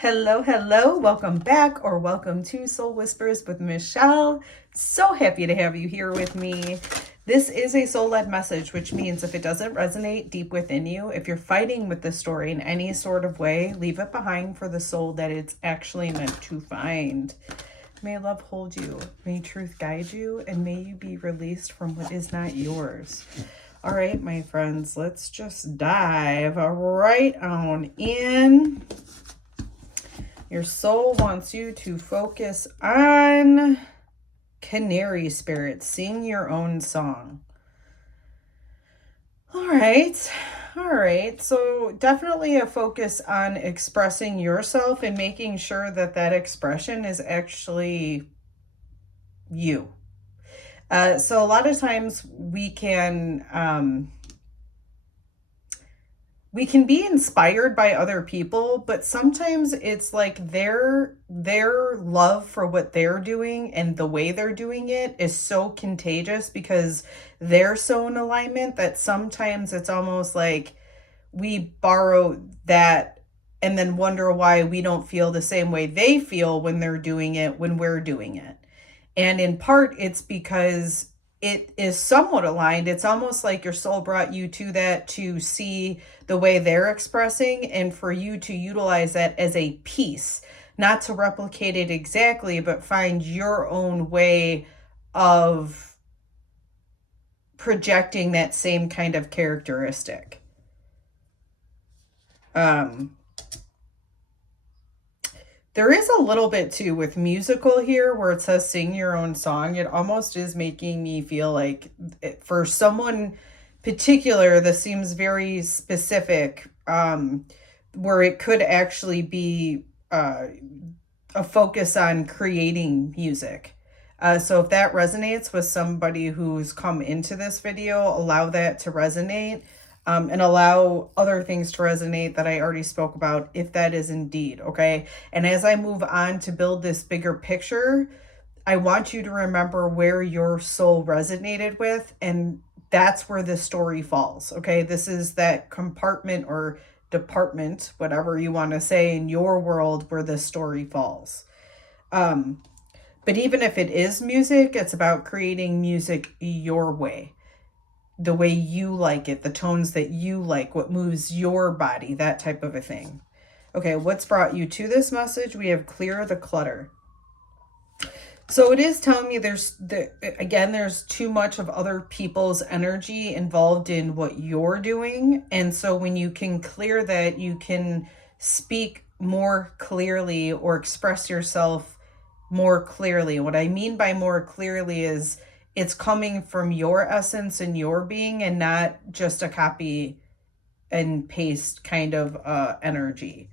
Hello, hello, welcome back or welcome to Soul Whispers with Michelle. So happy to have you here with me. This is a soul-led message, which means if it doesn't resonate deep within you, if you're fighting with the story in any sort of way, leave it behind for the soul that it's actually meant to find. May love hold you, may truth guide you, and may you be released from what is not yours. All right, my friends, let's just dive right on in. Your soul wants you to focus on canary spirits. Sing your own song. All right. So definitely a focus on expressing yourself and making sure that that expression is actually you. So a lot of times we can be inspired by other people, but sometimes it's like their love for what they're doing and the way they're doing it is so contagious because they're so in alignment that sometimes it's almost like we borrow that and then wonder why we don't feel the same way they feel when they're doing it, when we're doing it. And in part, it's because it is somewhat aligned. It's almost like your soul brought you to that to see the way they're expressing and for you to utilize that as a piece, not to replicate it exactly, but find your own way of projecting that same kind of characteristic. There is a little bit too with musical here where it says sing your own song. It almost is making me feel like for someone particular, this seems very specific, where it could actually be a focus on creating music. So if that resonates with somebody who's come into this video, allow that to resonate. And allow other things to resonate that I already spoke about if that is indeed, okay? And as I move on to build this bigger picture, I want you to remember where your soul resonated with, and that's where the story falls, okay? This is that compartment or department, whatever you want to say, in your world where the story falls. But even if it is music, it's about creating music your way. The way you like it, the tones that you like, what moves your body, that type of a thing. Okay, what's brought you to this message? We have clear the clutter. So it is telling me there's too much of other people's energy involved in what you're doing. And so when you can clear that, you can speak more clearly or express yourself more clearly. What I mean by more clearly is it's coming from your essence and your being and not just a copy and paste kind of energy.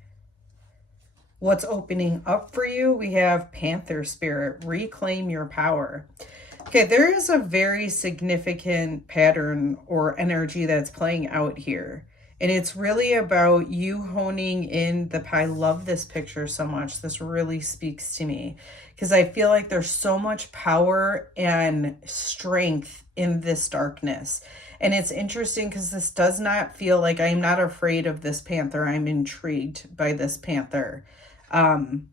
What's opening up for you? We have Panther Spirit, reclaim your power. Okay, there is a very significant pattern or energy that's playing out here. And it's really about you honing in I love this picture so much. This really speaks to me because I feel like there's so much power and strength in this darkness. And it's interesting because this does not feel like I'm not afraid of this panther. I'm intrigued by this panther. And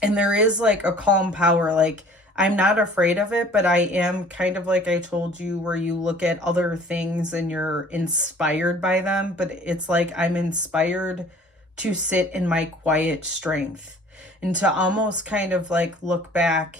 there is like a calm power, like I'm not afraid of it, but I am kind of like I told you, where you look at other things and you're inspired by them, but it's like I'm inspired to sit in my quiet strength and to almost kind of like look back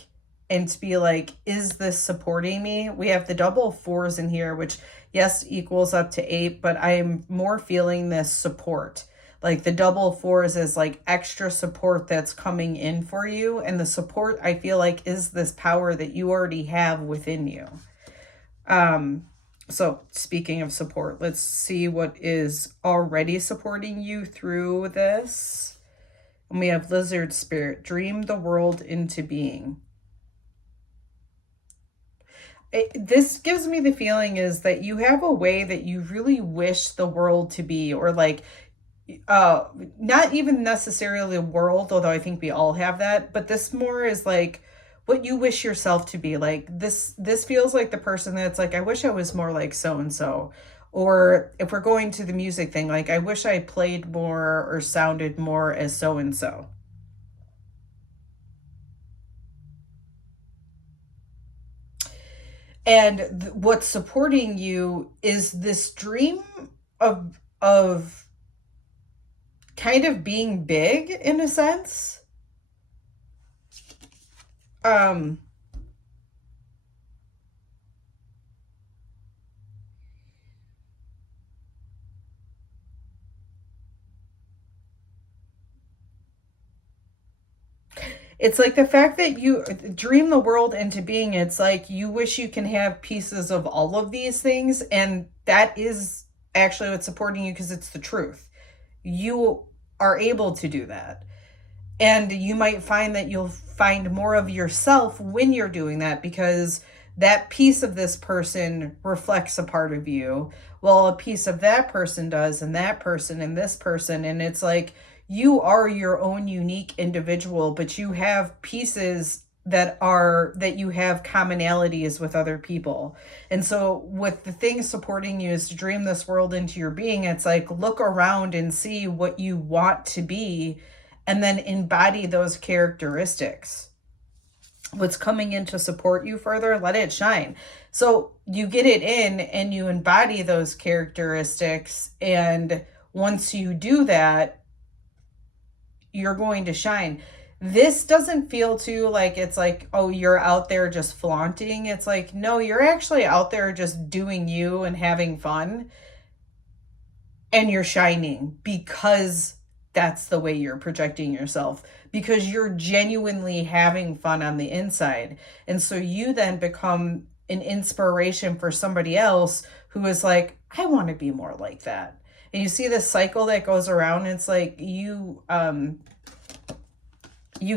and to be like, is this supporting me? We have the double fours in here, which yes, equals up to 8, but I am more feeling this support. Like the double fours is like extra support that's coming in for you. And the support I feel like is this power that you already have within you. So speaking of support, let's see what is already supporting you through this. And we have Lizard Spirit, dream the world into being. This gives me the feeling is that you have a way that you really wish the world to be, or like, not even necessarily the world, although I think we all have that, but this more is like what you wish yourself to be. Like this feels like the person that's like, I wish I was more like so and so, Or if we're going to the music thing, like, I wish I played more or sounded more as so and so. And what's supporting you is this dream of kind of being big in a sense. Um It's like the fact that you dream the world into being, it's like you wish you can have pieces of all of these things. And that is actually what's supporting you because it's the truth. You are able to do that. And you might find that you'll find more of yourself when you're doing that because that piece of this person reflects a part of you. Well, a piece of that person does, and that person, and this person. And it's like you are your own unique individual, but you have pieces that you have commonalities with other people. And so with the things supporting you is to dream this world into your being. It's like look around and see what you want to be and then embody those characteristics. What's coming in to support you further, let it shine. So you get it in and you embody those characteristics. And once you do that, you're going to shine. This doesn't feel too like it's like, oh, you're out there just flaunting. It's like, no, you're actually out there just doing you and having fun. And you're shining because that's the way you're projecting yourself, because you're genuinely having fun on the inside. And so you then become an inspiration for somebody else who is like, I want to be more like that. And you see this cycle that goes around. It's like you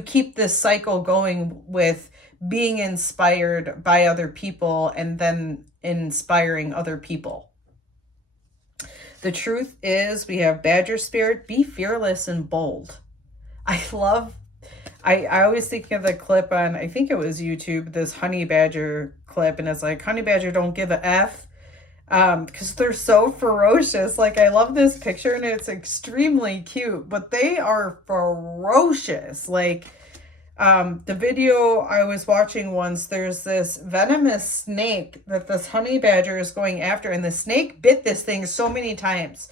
keep this cycle going with being inspired by other people and then inspiring other people. The truth is, we have Badger Spirit, be fearless and bold. I always think of the clip on, I think it was YouTube, this honey badger clip, and it's like, honey badger don't give a F, because they're so ferocious. Like, I love this picture, and it's extremely cute, but they are ferocious. Like, the video I was watching once, there's this venomous snake that this honey badger is going after, and the snake bit this thing so many times.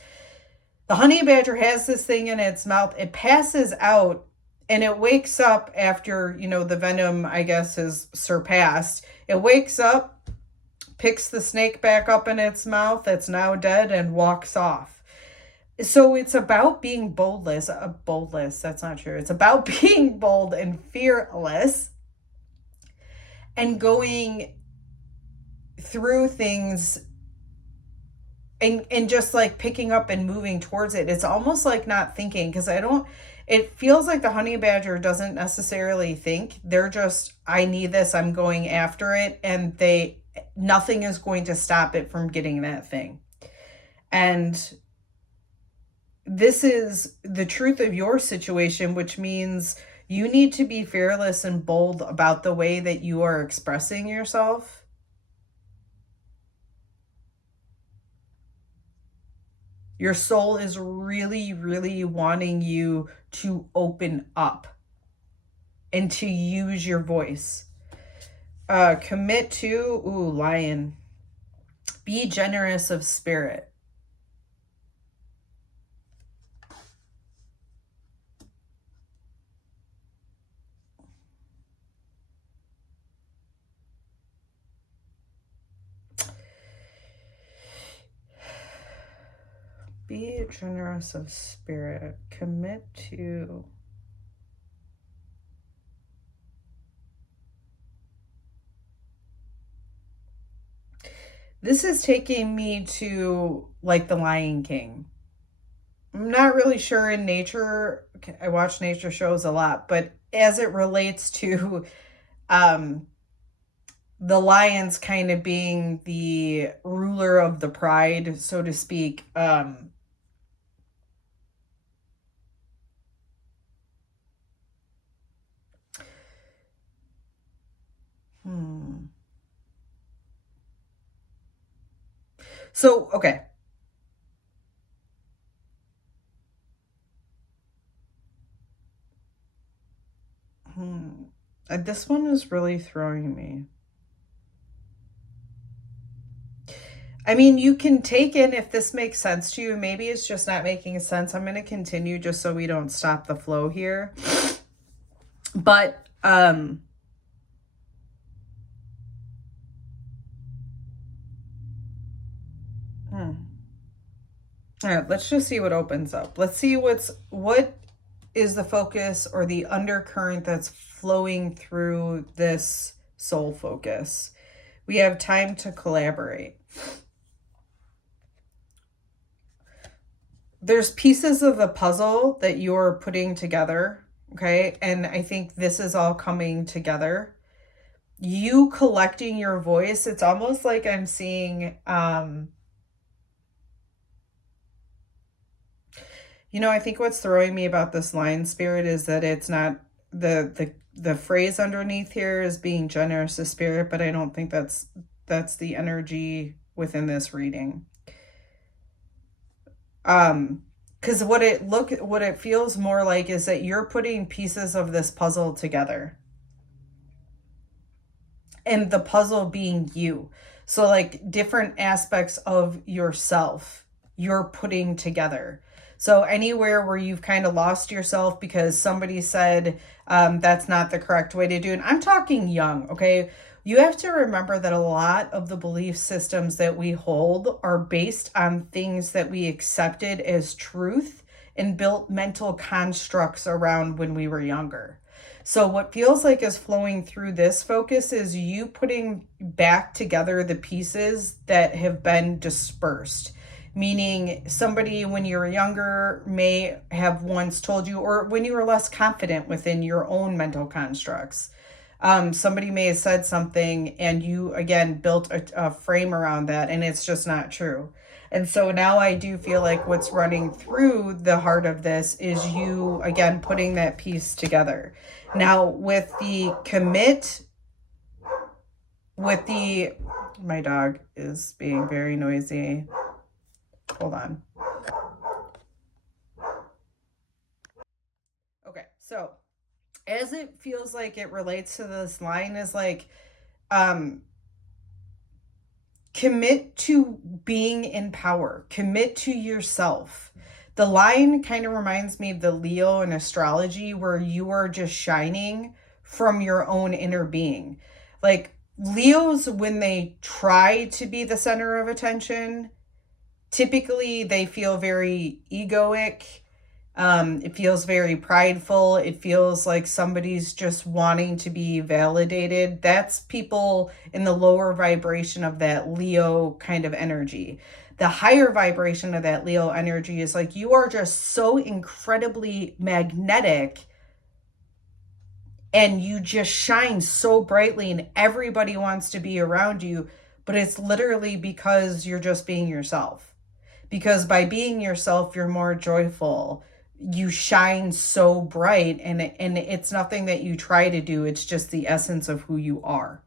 The honey badger has this thing in its mouth. It passes out and it wakes up after, the venom, I guess, is surpassed. It wakes up, picks the snake back up in its mouth that's now dead, and walks off. So it's about being boldless. That's not true. It's about being bold and fearless and going through things and just like picking up and moving towards it. It's almost like not thinking, because it feels like the honey badger doesn't necessarily think. They're just, I need this, I'm going after it, and nothing is going to stop it from getting that thing. And this is the truth of your situation, which means you need to be fearless and bold about the way that you are expressing yourself. Your soul is really, really wanting you to open up and to use your voice. Commit to, lion. Be generous of spirit. Be generous of spirit. Commit to. This is taking me to like the Lion King. I'm not really sure in nature. I watch nature shows a lot, but as it relates to the lions kind of being the ruler of the pride, so to speak, So, okay. This one is really throwing me. I mean, you can take in if this makes sense to you. Maybe it's just not making sense. I'm going to continue just so we don't stop the flow here. But, all right, let's just see what opens up. Let's see what is the focus or the undercurrent that's flowing through this soul focus. We have time to collaborate. There's pieces of the puzzle that you're putting together, okay? And I think this is all coming together. You collecting your voice, it's almost like I'm seeing, you know, I think what's throwing me about this line, Spirit, is that it's not the phrase underneath here is being generous to Spirit, but I don't think that's the energy within this reading. Because what it feels more like is that you're putting pieces of this puzzle together. And the puzzle being you. So like different aspects of yourself you're putting together. So anywhere where you've kind of lost yourself because somebody said that's not the correct way to do it. I'm talking young, okay? You have to remember that a lot of the belief systems that we hold are based on things that we accepted as truth and built mental constructs around when we were younger. So what feels like is flowing through this focus is you putting back together the pieces that have been dispersed. Meaning somebody when you were younger may have once told you, or when you were less confident within your own mental constructs. Somebody may have said something and you, again, built a frame around that and it's just not true. And so now I do feel like what's running through the heart of this is you, again, putting that piece together. Now with the commit, my dog is being very noisy. Hold on. Okay, so as it feels like it relates to this line is like, commit to being in power, commit to yourself. The line kind of reminds me of the Leo in astrology where you are just shining from your own inner being. Like Leos, when they try to be the center of attention, typically they feel very egoic. It feels very prideful. It feels like somebody's just wanting to be validated. That's people in the lower vibration of that Leo kind of energy. The higher vibration of that Leo energy is like you are just so incredibly magnetic and you just shine so brightly and everybody wants to be around you, but it's literally because you're just being yourself. Because by being yourself, you're more joyful. You shine so bright and it's nothing that you try to do. It's just the essence of who you are.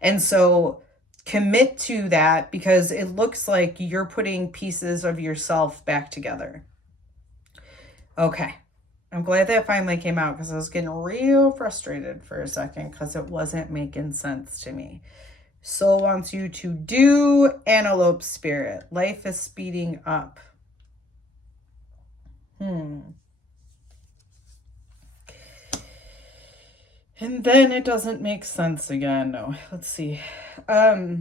And so commit to that because it looks like you're putting pieces of yourself back together. Okay. I'm glad that finally came out because I was getting real frustrated for a second because it wasn't making sense to me. Soul wants you to do antelope spirit. Life is speeding up. And then it doesn't make sense again. No, let's see. I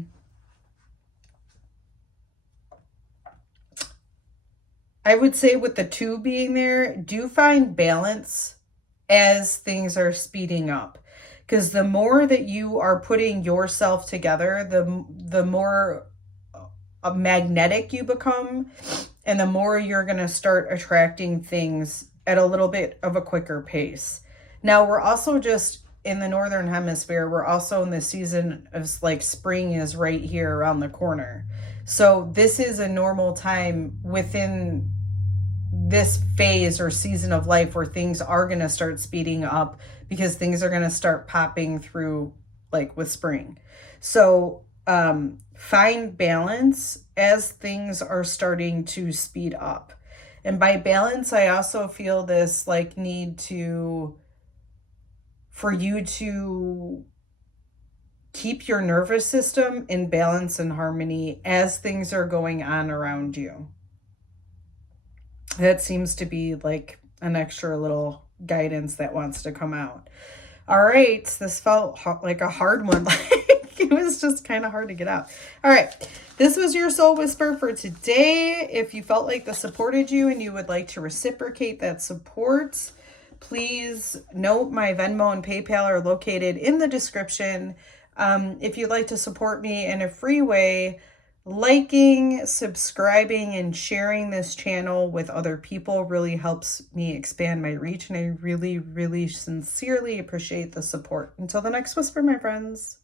would say with the 2 being there, do find balance as things are speeding up. Because the more that you are putting yourself together, the more magnetic you become, and the more you're going to start attracting things at a little bit of a quicker pace. Now, we're also just in the Northern Hemisphere, we're also in the season of like spring is right here around the corner. So this is a normal time within this phase or season of life where things are going to start speeding up because things are going to start popping through like with spring. So find balance as things are starting to speed up. And by balance, I also feel this like need to for you to keep your nervous system in balance and harmony as things are going on around you. That seems to be like an extra little guidance that wants to come out. All right, this felt like a hard one. It was just kind of hard to get out. All right, this was your soul whisper for today. If you felt like this supported you and you would like to reciprocate that support, please note my Venmo and PayPal are located in the description. If you'd like to support me in a free way, liking, subscribing, and sharing this channel with other people really helps me expand my reach, and I really, really sincerely appreciate the support. Until the next whisper, my friends.